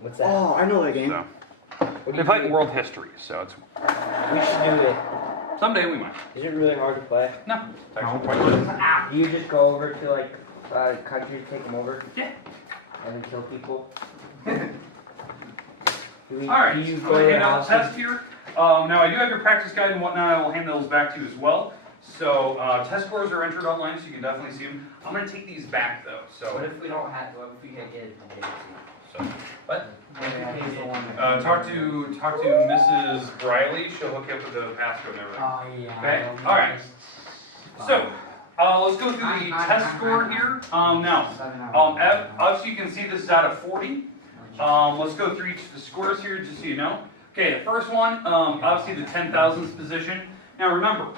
What's that? Oh, I know that game. So they play in world history, so it's We should do it. someday we might. Is it really hard to play? No, it's actually quite good. Do you just go over to like countries, take them over? Yeah. And then kill people? Do All right, do you I'm go going to to their hand out the houses? test here. Now I do have your practice guide and whatnot. I will hand those back to you as well. So test scores are entered online, so you can definitely see them. I'm going to take these back though. What So, if we don't have, what if we can't get it from JC? so what? Talk Talk to Mrs. Briley. She'll hook you up with the passcode and everything. Oh, yeah. Okay, all right. So let's go through the test score here. Now, obviously you can see this is out of 40. Let's go through each of the scores here just so you know. Okay, the first one, obviously the 10,000th position. Now remember,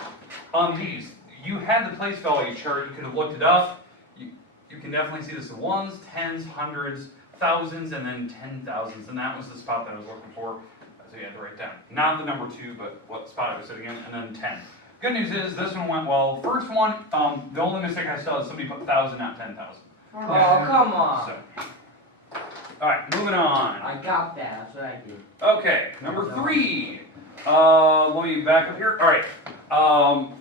on these, you had the place value chart. You could have looked it up. You can definitely see this in ones, tens, hundreds, thousands, and then 10,000s. And that was the spot that I was looking for. So you had to write down. Not the number 2, but what spot I was sitting in, and then 10. Good news is this one went well. First one, the only mistake I saw is somebody put 1,000, not 10,000. Oh, come on. So, all right, moving on. I got that. That's what I did. Okay, number 3. Let me back up here. All right,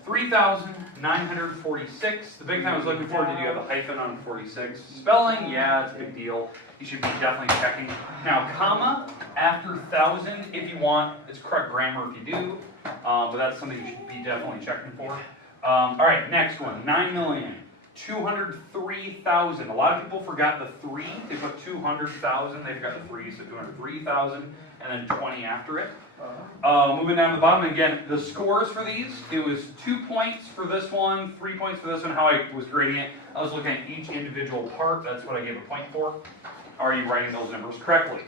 3,946. The big thing I was looking for, did you have a hyphen on 46? Spelling, yeah, it's a big deal. You should be definitely checking. Now, comma after 1,000, if you want, it's correct grammar if you do, but that's something you should be definitely checking for. All right, next one, 9,203,000. A lot of people forgot the 3. They put 200,000. They forgot the 3, so 203,000, and then 20 after it. Moving down to the bottom, again, the scores for these, it was 2 points for this one, 3 points for this one, how I was grading it. I was looking at each individual part, that's what I gave a point for. Are you writing those numbers correctly?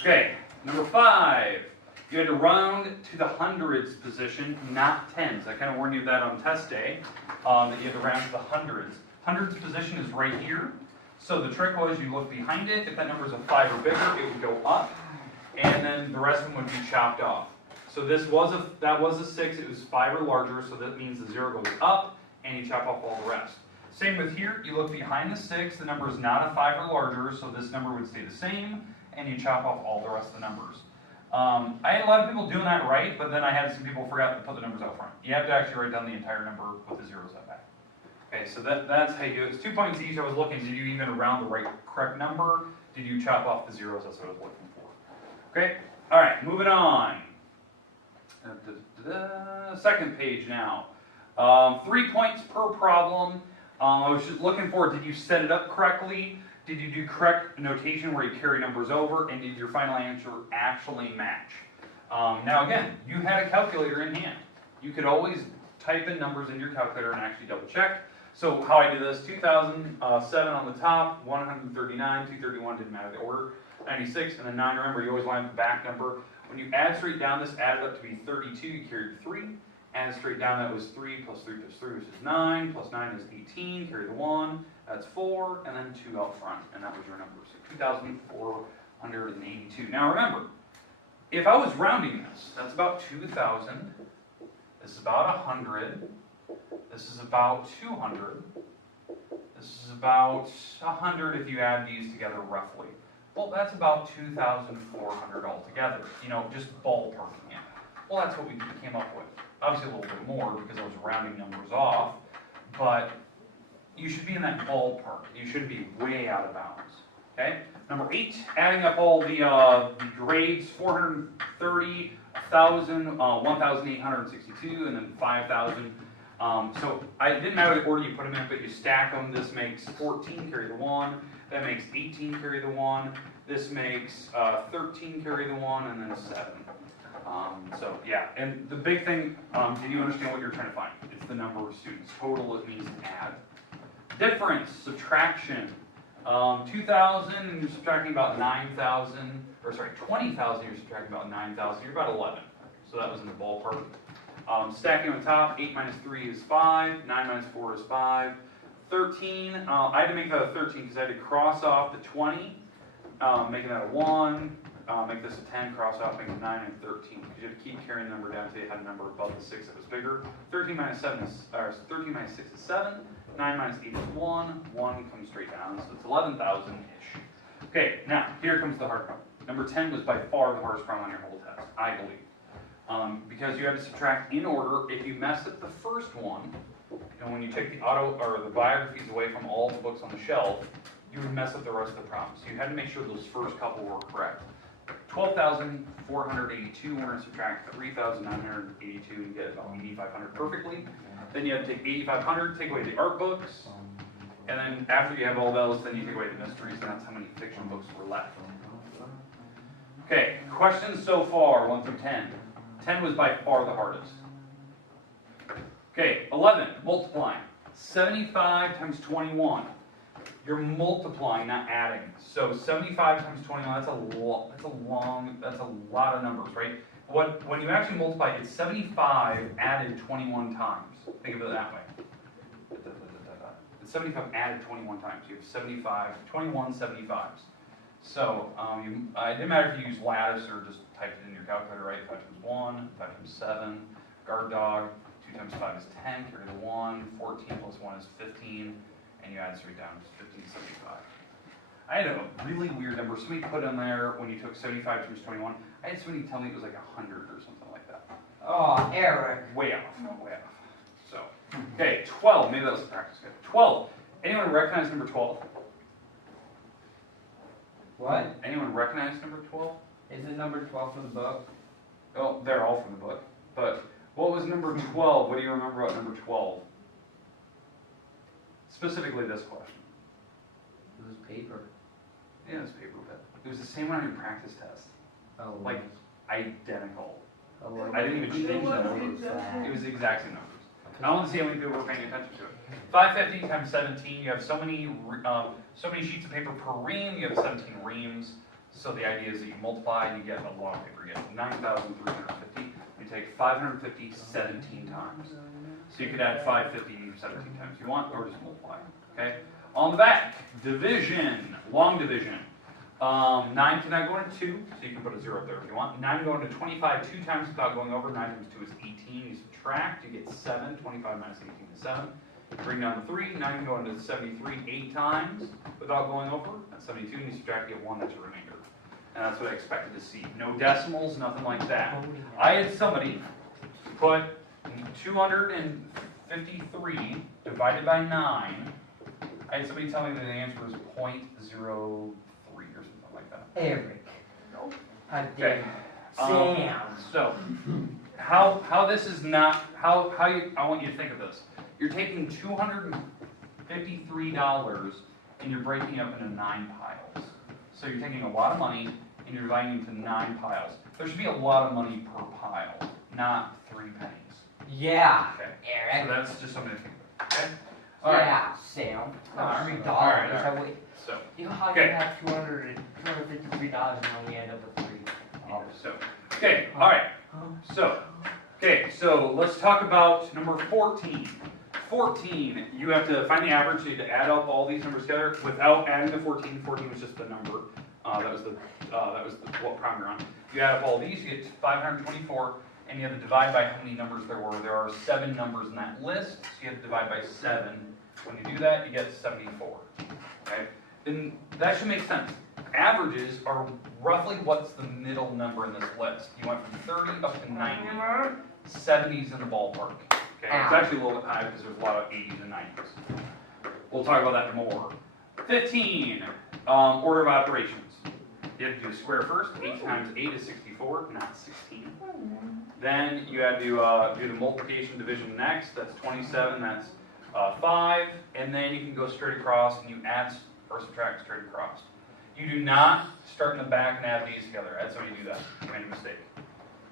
Okay, number 5, you had to round to the hundreds position, not tens. I kind of warned you of that on test day, that you had to round to the hundreds. Hundreds position is right here. So the trick was you look behind it, if that number is a 5 or bigger, it would go up. And then the rest of them would be chopped off. So that was a 6, it was 5 or larger, so that means the 0 goes up, and you chop off all the rest. Same with here, you look behind the 6, the number is not a 5 or larger, so this number would stay the same, and you chop off all the rest of the numbers. I had a lot of people doing that right, but then I had some people forgot to put the numbers out front. You have to actually write down the entire number with the zeros out back. Okay, so that's how you do it. It's 2 points each. I was looking, did you even round the correct number? Did you chop off the zeros? That's what I was looking for. Okay, all right, moving on. Second page now. 3 points per problem. I was just looking for, did you set it up correctly? Did you do correct notation where you carry numbers over? And did your final answer actually match? Now again, you had a calculator in hand. You could always type in numbers in your calculator and actually double check. So how I did this, 2007 on the top, 139, 231, didn't matter the order. 96, and then 9, remember, you always line up the back number. When you add straight down, this added up to be 32, you carried the 3. Add straight down, that was 3 plus 3 plus 3, which is 9, plus 9 is 18, carry the 1, that's 4, and then 2 out front, and that was your number. So 2,482. Now remember, if I was rounding this, that's about 2,000, this is about 100, this is about 200, this is about 100 if you add these together roughly. Well, that's about 2,400 altogether, just ballparking it. Well, that's what we came up with. Obviously a little bit more because I was rounding numbers off, but you should be in that ballpark. You shouldn't be way out of bounds, okay? Number 8, adding up all the grades, 430, 1,000, 1,862, and then 5,000. So it didn't matter the order you put them in, but you stack them. This makes 14, carry the 1. That makes 18, carry the 1. This makes 13, carry the 1, and then 7. So yeah, and the big thing, do you understand what you're trying to find? It's the number of students. Total, it means add. Difference, subtraction. 2,000, and you're subtracting about 9,000, or sorry, 20,000, you're subtracting about 9,000. You're about 11. So that was in the ballpark. Stacking on top, 8 minus 3 is 5, 9 minus 4 is 5. 13, I had to make that a 13 because I had to cross off the 20, making that a 1, make this a 10, cross off, make it 9 and 13. Because you have to keep carrying the number down until you had a number above the 6 that was bigger. 13 minus 6 is 7, 9 minus 8 is 1, 1 comes straight down, so it's 11,000-ish. Okay, now, here comes the hard part. Number 10 was by far the hardest problem on your whole test, I believe. Because you had to subtract in order. If you messed up the first one, and when you took the biographies away from all the books on the shelf, you would mess up the rest of the problems. So you had to make sure those first couple were correct. 12,482, we're going to subtract 3,982 and get about 8,500 perfectly. Then you have to take 8,500, take away the art books, and then after you have all those, then you take away the mysteries, and that's how many fiction books were left. Okay, questions so far, 1 through 10. 10 was by far the hardest. Okay, 11, multiplying. 75 times 21. You're multiplying, not adding. So 75 times 21, that's a lot of numbers, right? When you actually multiply, it's 75 added 21 times. Think of it that way. It's 75 added 21 times. You have 21 75s. So it didn't matter if you use lattice or just typed it in your calculator, right? 5 times 1, 5 times 7, guard dog, 2 times 5 is 10, carry the 1, 14 plus 1 is 15, and you add 3 down, it's 1575. I had a really weird number. Somebody put on there when you took 75 times 21. I had somebody tell me it was like 100 or something like that. Oh, Eric. Way off, way off. So, okay, 12. Maybe that was a practice guide. 12. Anyone recognize number 12? What? Anyone recognize number 12? Is it number 12 from the book? Oh, they're all from the book. But what was number 12? What do you remember about number 12? Specifically this question. It was paper. Yeah, it was paper bit. It was the same one on your practice test. Oh, Like, identical. oh, I didn't even change the numbers. that. It was the exact same numbers. I want to see how many people were paying attention to it. 550 times 17, you have so many sheets of paper per ream, you have 17 reams. So the idea is that you multiply and you get a lot of paper. You get 9,350. You take 550 17 times. So you could add 550 17 times if you want, or just multiply. Okay? On the back, division, long division. 9 cannot go into 2, so you can put a 0 up there if you want. 9 go into 25 2 times without going over. 9 times 2 is 18. You subtract, you get 7. 25 minus 18 is 7. You bring down the 3. 9 can go into 73 8 times without going over. That's 72, and you subtract, you get 1. That's your remainder. And that's what I expected to see. No decimals, nothing like that. I had somebody put 253 divided by 9. I had somebody tell me that the answer was 0.03 or something like that. Eric. How Okay. dare you? Sam. So, how this is not, I want you to think of this. You're taking $253 and you're breaking it up into 9 piles. So you're taking a lot of money and you're dividing it into 9 piles. There should be a lot of money per pile, not 3 pennies. Yeah, Okay. Eric. So that's just something to think about. Okay? All right. Yeah, Sam. $100. All right. So, You know how okay. you have $253 and only end up with 3. all right. So let's talk about number 14. 14, you have to find the average, so you have to add up all these numbers together without adding the 14. 14 was just the number. That was what problem you're on. You add up all these, you get 524, and you have to divide by how many numbers there were. There are 7 numbers in that list, so you have to divide by 7. When you do that, you get 74. Okay? Then that should make sense. Averages are roughly what's the middle number in this list. You went from 30 up to 90. 70's in the ballpark. Okay? It's actually a little bit high because there's a lot of 80s and 90s. We'll talk about that more. 15, order of operations. You have to do the square first. 8 times 8 is 64, not 16. Then you have to do the multiplication division next. That's 27, that's 5. And then you can go straight across and you add or subtract straight across. You do not start in the back and add these together. That's how you do that. You made a mistake.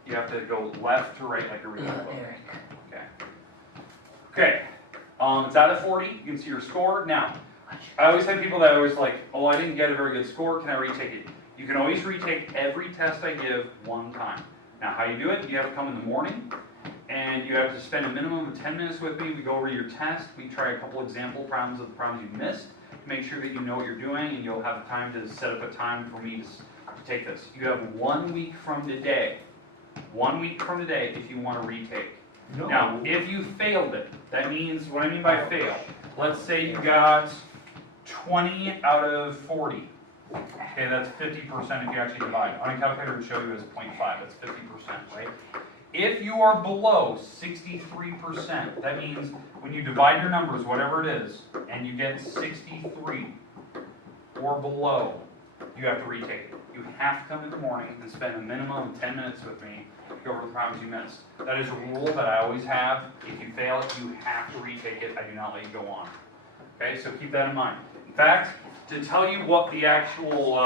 You have to go left to right like a real book. Okay. Okay. It's out of 40. You can see your score. Now, I always have people that are always like, oh, I didn't get a very good score. Can I retake it? You can always retake every test I give one time. Now, how you do it, you have to come in the morning, and you have to spend a minimum of 10 minutes with me. We go over your test. We try a couple example problems of the problems you missed. Make sure that you know what you're doing, and you'll have time to set up a time for me to take this. You have 1 week from today. 1 week from today if you want to retake. No. Now, if you failed it, that means, what I mean by fail, let's say you got 20 out of 40. Okay, that's 50% if you actually divide. On a calculator, it would show you as 0.5. That's 50%, right? If you are below 63%, that means when you divide your numbers, whatever it is, and you get 63 or below, you have to retake it. You have to come in the morning and spend a minimum of 10 minutes with me to go over the problems you missed. That is a rule that I always have. If you fail it, you have to retake it. I do not let you go on. Okay, so keep that in mind. In fact, to tell you what the actual,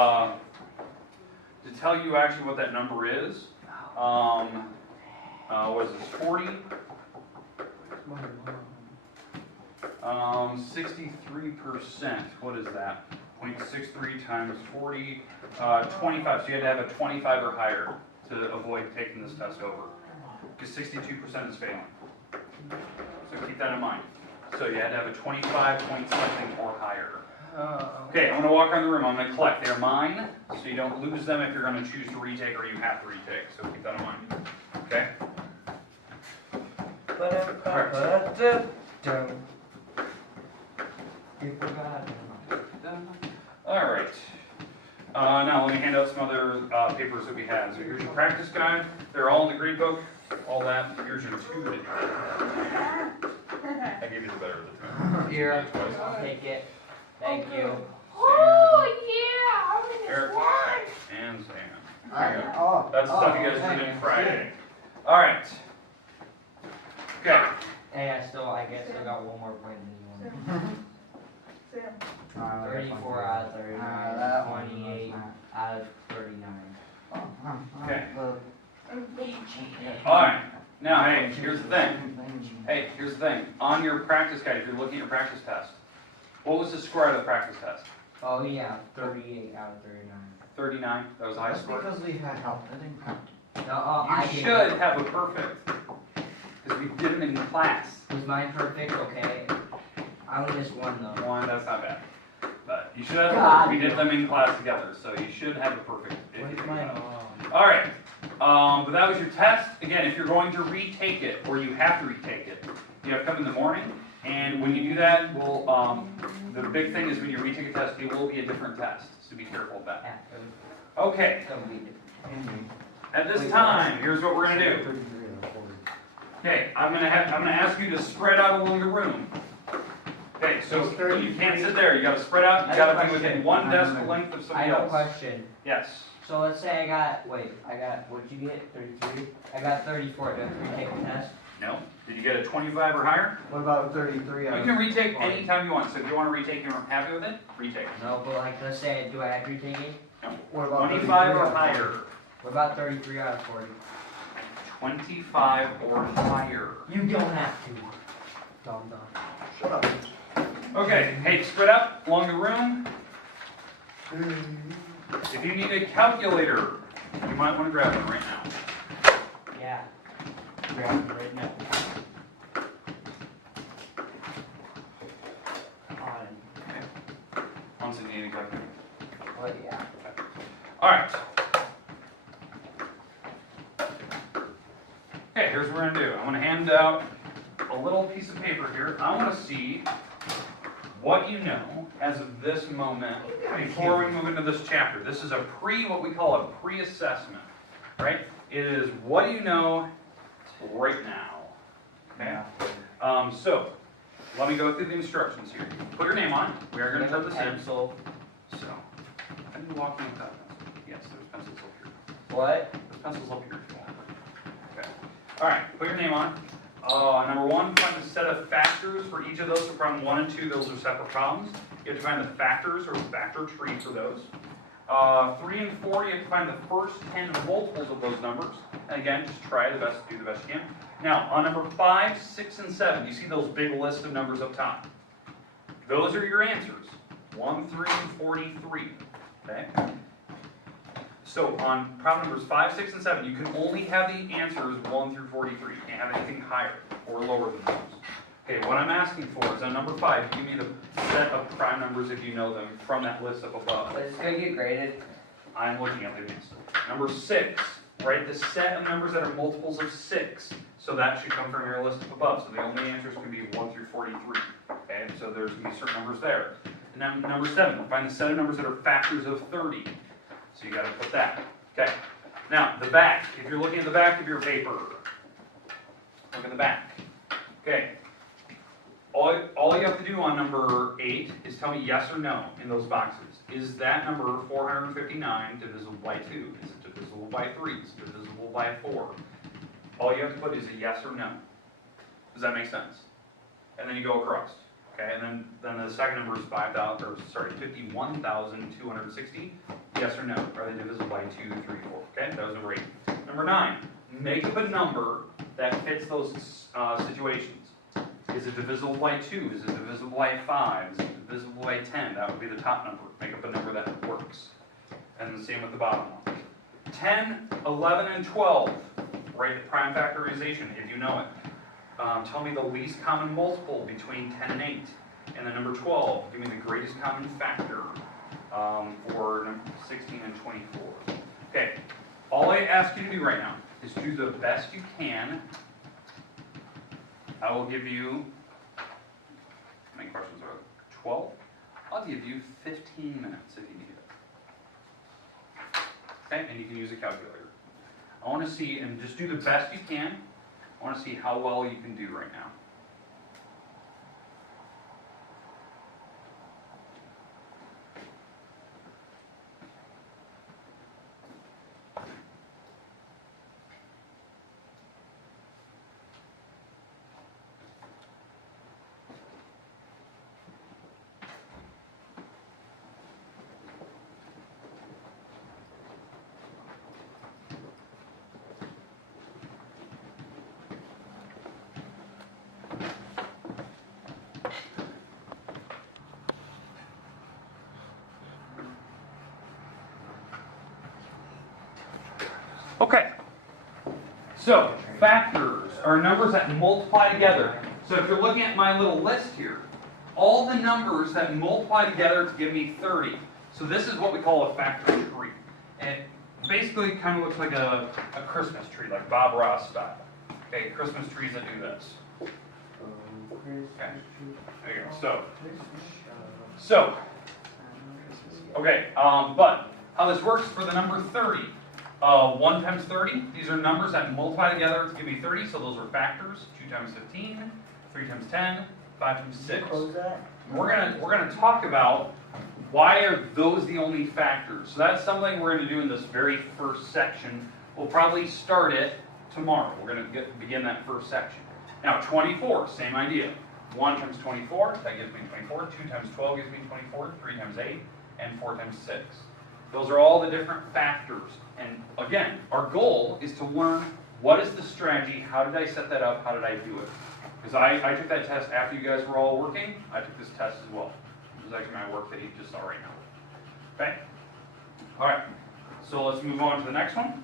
what that number is, what is this, 40? 63%, what is that? 0.63 times 40, 25, so you had to have a 25 or higher to avoid taking this test over, because 62% is failing. So keep that in mind. So you had to have a 25 point something or higher. Okay, I'm going to walk around the room. I'm going to collect. They're mine, so you don't lose them if you're going to choose to retake or you have to retake. So keep that in mind. Okay? All right. Now let me hand out some other papers that we have. So here's your practice guide. They're all in the grade book. All that. Here's your two. I gave you the better of the two. Here, I'll take it. Thank you. Eric and Sam. There you go. That's the stuff you guys did on Friday. All right. Okay. Hey, I guess I got one more point than you. 34 out of 39, 28 out of 39. Okay. All right. Now, hey, here's the thing. On your practice guide, if you're looking at your practice test, what was the score of the practice test? Oh yeah, 38 out of 39. 39. That was a high score. Because we had help. That didn't count. No, You should have a perfect, because we did them in class. Was mine perfect? Okay. I only missed one though. One, that's not bad. But you should have a perfect. We did them in class together, so you should have a perfect. All right. But that was your test. Again, if you're going to retake it, or you have to retake it, you have to come in the morning. And when you do that, the big thing is when you retake a test, it will be a different test. So be careful of that. Okay. At this time, here's what we're going to do. Okay, I'm gonna ask you to spread out along the room. Okay, so you can't sit there. You got to spread out. You got to be within one decimal length of somebody else. I have a question. Yes. So let's say I got, what'd you get? 33? I got 34. Do I have to retake the test? No. Did you get a 25 or higher? What about 33? You can retake anytime you want. So if you want to retake and you're happy with it, retake. No, but let's say, do I have to retake it? No. What about 25 or higher? What about 33 out of 40? 25 or higher. You don't have to. Dumb. Shut up. Okay, hey, spread out along the room. If you need a calculator, you might want to grab one right now. Yeah. Grab it right now. Once you need a calculator. Oh yeah. All right. Okay, here's what we're going to do. I'm going to hand out a little piece of paper here. I want to see what you know as of this moment before we move into this chapter. This is what we call a pre-assessment, right? It is what do you know right now, okay? So, let me go through the instructions here. Put your name on. We are going to turn this in. Pencil. So, how do you walk in with that pencil? Yes, there's pencils up here. What? There's pencils up here if you want. Okay. All right, put your name on. Number one, find the set of factors for each of those. For problem 1 and 2, those are separate problems. You have to find the factors or factor tree for those. 3 and 4, you have to find the first 10 multiples of those numbers. And again, just try do the best you can. Now, on number 5, 6, and 7, you see those big list of numbers up top. Those are your answers. 1 through 43. Okay? So on problem numbers 5, 6, and 7, you can only have the answers 1 through 43. You can't have anything higher or lower than those. Okay, what I'm asking for is on number 5, give me the set of prime numbers if you know them from that list up above. But it's going to get graded. I'm looking at the answer. Number 6, write the set of numbers that are multiples of 6. So that should come from your list up above. So the only answers can be 1 through 43. Okay, so there's going to be certain numbers there. Number 7, find the set of numbers that are factors of 30. So you got to put that. Okay. Now, the back. If you're looking at the back of your paper, look at the back. Okay. All you have to do on number 8 is tell me yes or no in those boxes. Is that number 459 divisible by 2? Is it divisible by 3? Is it divisible by 4? All you have to put is a yes or no. Does that make sense? And then you go across. Okay, and then the second number is 51,260. Yes or no? Are they divisible by 2, 3, 4? Okay, that was number 8. Number 9, make up a number that fits those situations. Is it divisible by 2? Is it divisible by 5? Is it divisible by 10? That would be the top number. Make up a number that works. And the same with the bottom one. 10, 11, and 12. Write the prime factorization if you know it. Tell me the least common multiple between 10 and 8. And then number 12, give me the greatest common factor for number 16 and 24. Okay, all I ask you to do right now is do the best you can. I will give you, how many questions are there? 12? I'll give you 15 minutes if you need it. Okay, and you can use a calculator. I want to see, and just do the best you can. I want to see how well you can do right now. Okay, so factors are numbers that multiply together. So if you're looking at my little list here, all the numbers that multiply together to give me 30. So this is what we call a factor tree. And it basically kind of looks like a Christmas tree, like Bob Ross style. Okay, Christmas trees that do this. Okay, there you go. Okay, but how this works for the number 30. 1 times 30, these are numbers that multiply together to give me 30, so those are factors. 2 times 15, 3 times 10, 5 times 6. We're gonna talk about why are those the only factors. So that's something we're going to do in this very first section. We'll probably start it tomorrow. We're going to begin that first section. Now 24, same idea. 1 times 24, that gives me 24. 2 times 12 gives me 24. 3 times 8, and 4 times 6. Those are all the different factors. And again, our goal is to learn what is the strategy, how did I set that up, how did I do it? Because I took that test after you guys were all working. I took this test as well. This is actually my work that you just saw right now. Okay? All right. So let's move on to the next one.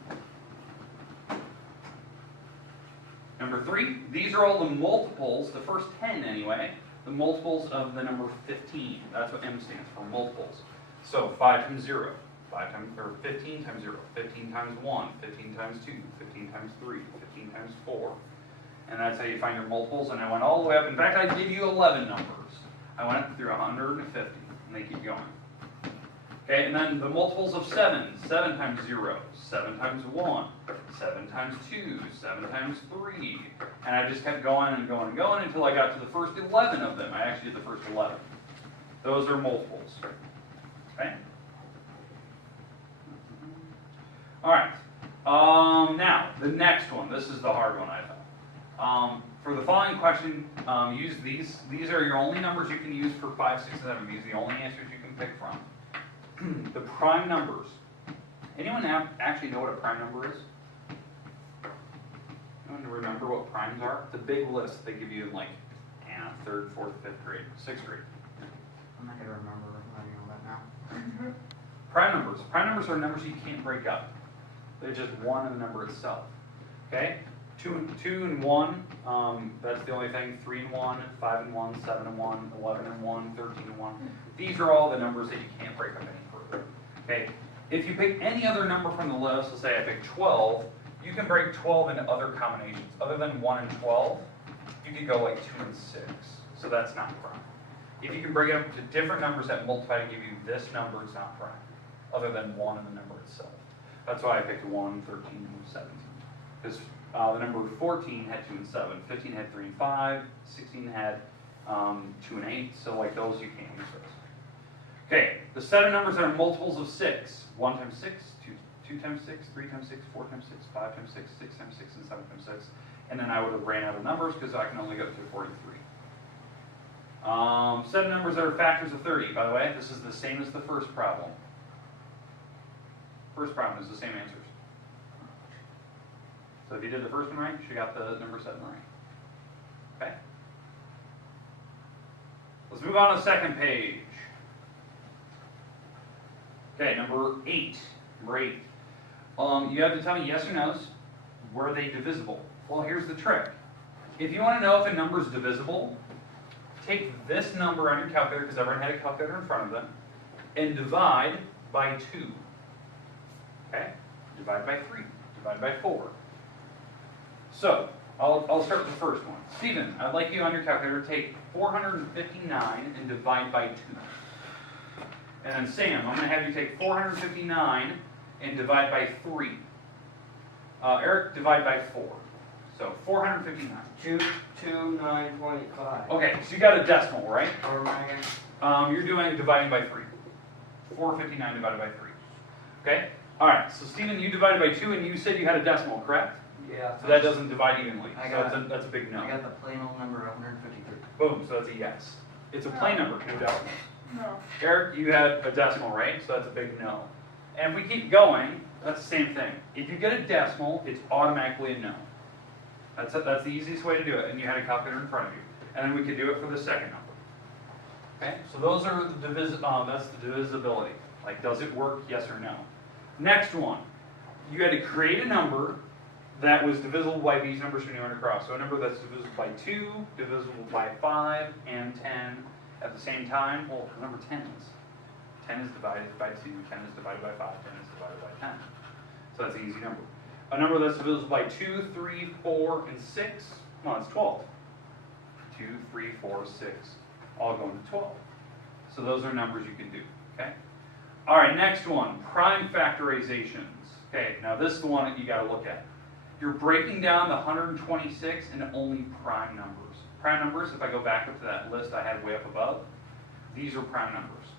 Number 3, these are all the multiples, the first 10 anyway, the multiples of the number 15. That's what M stands for, multiples. So 5 times 0. 15 times 0, 15 times 1, 15 times 2, 15 times 3, 15 times 4. And that's how you find your multiples. And I went all the way up. In fact, I gave you 11 numbers. I went up through 150, and they keep going. Okay, and then the multiples of 7. 7 times 0, 7 times 1, 7 times 2, 7 times 3. And I just kept going and going and going until I got to the first 11 of them. I actually did the first 11. Those are multiples. Okay? All right. Now, the next one. This is the hard one, I thought. For the following question, use these. These are your only numbers you can use for 5, 6, and 7. These are the only answers you can pick from. The prime numbers. Anyone actually know what a prime number is? Anyone remember what primes are? The big list they give you in like 3rd, 4th, 5th grade, 6th grade. I'm not going to remember learning all that now. Prime numbers. Prime numbers are numbers you can't break up. They're just one in the number itself. Okay? 2 and 1, that's the only thing. 3 and 1, 5 and 1, 7 and 1, 11 and 1, 13 and 1. These are all the numbers that you can't break up any further. Okay? If you pick any other number from the list, let's say I pick 12, you can break 12 into other combinations. Other than 1 and 12, you could go like 2 and 6. So that's not prime. If you can break it up into different numbers that multiply to give you this number, it's not prime, other than 1 in the number itself. That's why I picked 1, 13, and 17. Because the number 14 had 2 and 7, 15 had 3 and 5, 16 had 2 and 8, so like those you can't use those. Okay, the set of numbers that are multiples of 6. 1 times 6, 2 times 6, 3 times 6, 4 times 6, 5 times 6, 6 times 6, and 7 times 6. And then I would have ran out of numbers because I can only go to 43. Set of numbers that are factors of 30. By the way, this is the same as the first problem. First problem is the same answers. So if you did the first one right, you got the number 7 right. Okay? Let's move on to the second page. Okay, number 8. Number 8. You have to tell me yes or no's. Were they divisible? Well, here's the trick. If you want to know if a number is divisible, take this number on your calculator, because everyone had a calculator in front of them, and divide by 2. Okay? Divide by 3. Divide by 4. So, I'll start with the first one. Stephen, I'd like you on your calculator to take 459 and divide by 2. And then Sam, I'm going to have you take 459 and divide by 3. Eric, divide by 4. So 459. 229.5. Okay, so you got a decimal, right? Or am I gonna? You're doing dividing by 3. 459 divided by 3. Okay? Alright, so Stephen, you divided by 2 and you said you had a decimal, correct? Yeah. So that doesn't divide evenly. I So got that's a big no. I got the plain old number 153. Boom, so that's a yes. It's a plain number, no decimals. No. Eric, you had a decimal, right? So that's a big no. And if we keep going, that's the same thing. If you get a decimal, it's automatically a no. That's the easiest way to do it, and you had a calculator in front of you. And then we could do it for the second number. Okay, so those are the that's the divisibility. Like, does it work, yes or no? Next one, you had to create a number that was divisible by these numbers when you went across. So a number that's divisible by 2, divisible by 5, and 10 at the same time. Well, the number 10 is. 10 is divided by 2, 10 is divided by 5, 10 is divided by 10. So that's an easy number. A number that's divisible by 2, 3, 4, and 6, well, it's 12. 2, 3, 4, 6, all going to 12. So those are numbers you can do, okay? All right, next one, prime factorizations. Okay, now this is the one that you got to look at. You're breaking down the 126 into only prime numbers. Prime numbers, if I go back up to that list I had way up above, these are prime numbers.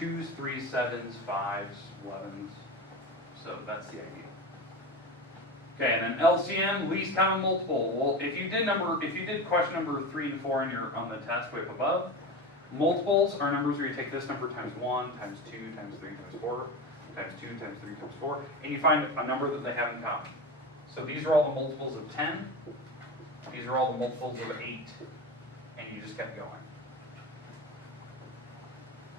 2s, 3s, 7s, 5s, 11s. So that's the idea. Okay, and then LCM, least common multiple. Well, if you did question number 3 and 4 on the test way up above, multiples are numbers where you take this number times 1, times 2, times 3, times 4, times 2, times 3, times 4, and you find a number that they have in common. So these are all the multiples of 10. These are all the multiples of 8. And you just kept going.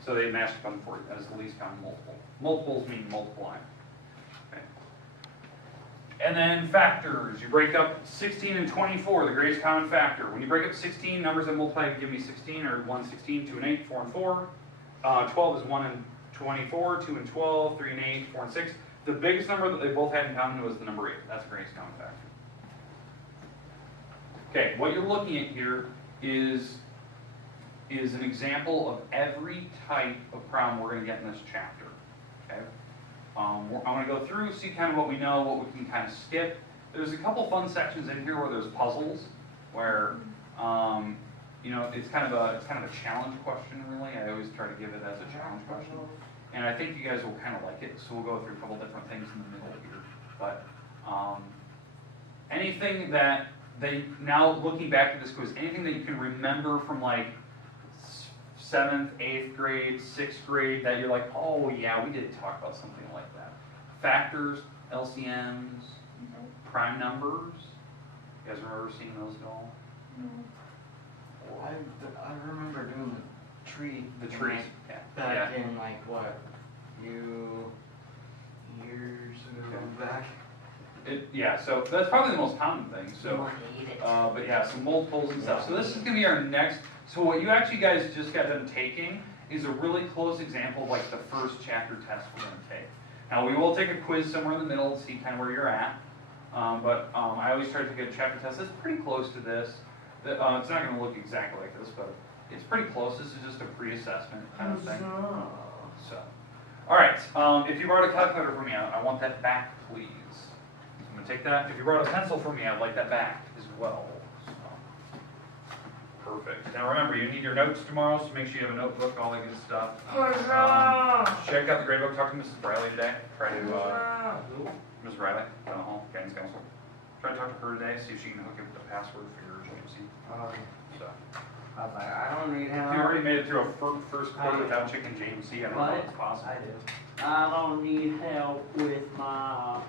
So they matched up on 40 as the least common multiple. Multiples mean multiplying. Okay. And then factors. You break up 16 and 24, the greatest common factor. When you break up 16, numbers that multiply to give me 16 are 1, 16, 2 and 8, 4 and 4. 12 is 1 and 24, 2 and 12, 3 and 8, 4 and 6. The biggest number that they both had in common was the number 8. That's the greatest common factor. Okay, what you're looking at here is an example of every type of problem we're going to get in this chapter. Okay, I'm going to go through, see kind of what we know, what we can kind of skip. There's a couple fun sections in here where there's puzzles, where you know it's kind of a challenge question really. I always try to give it as a challenge question, and I think you guys will kind of like it. So we'll go through a couple different things in the middle here, but anything that now looking back to this quiz, anything that you can remember from like 7th, 8th grade, 6th grade that you're like, oh yeah, we did talk about something like that. Factors, LCMs, prime numbers. You guys remember seeing those at all? I remember doing the tree. The trees. Yeah. Back in like what, years ago back. Yeah, so that's probably the most common thing. So, but yeah, some multiples and stuff. So this is going to be our next. So what you actually guys just got done taking is a really close example of like the first chapter test we're going to take. Now we will take a quiz somewhere in the middle to see kind of where you're at. But I always try to take a chapter test that's pretty close to this. It's not going to look exactly like this, but It's pretty close. This is just a pre-assessment kind of thing. So, all right. If you brought a calculator for me, I want that back, please. So I'm gonna take that. If you brought a pencil for me, I'd like that back as well. So, perfect. Now remember, you need your notes tomorrow, so make sure you have a notebook, all that good stuff. Check out the grade book. Talk to Mrs. Briley today. Try to Ms. Riley, down the hall, guidance counselor. Try to talk to her today, see if she can hook you with the password for your GMC. So. I was like, I don't need If help. you already made it through a first quarter without chicken JMC, I don't know if it's possible. I do. I don't need help with my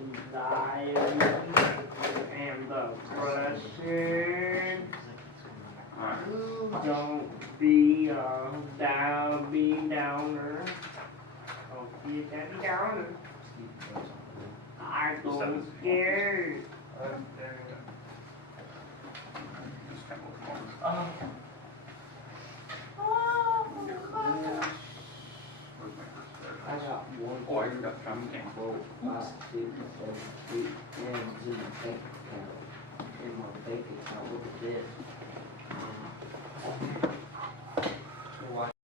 anxiety and the pressure. Alright. Don't be a downer. Don't be a Debbie Downer. I go scared. Just kind of look over. Where's my first there? I got one. Oh, I forgot the fountain pen. Last 2, 7, 8, and it's in the bank account. In my bank account, look at this.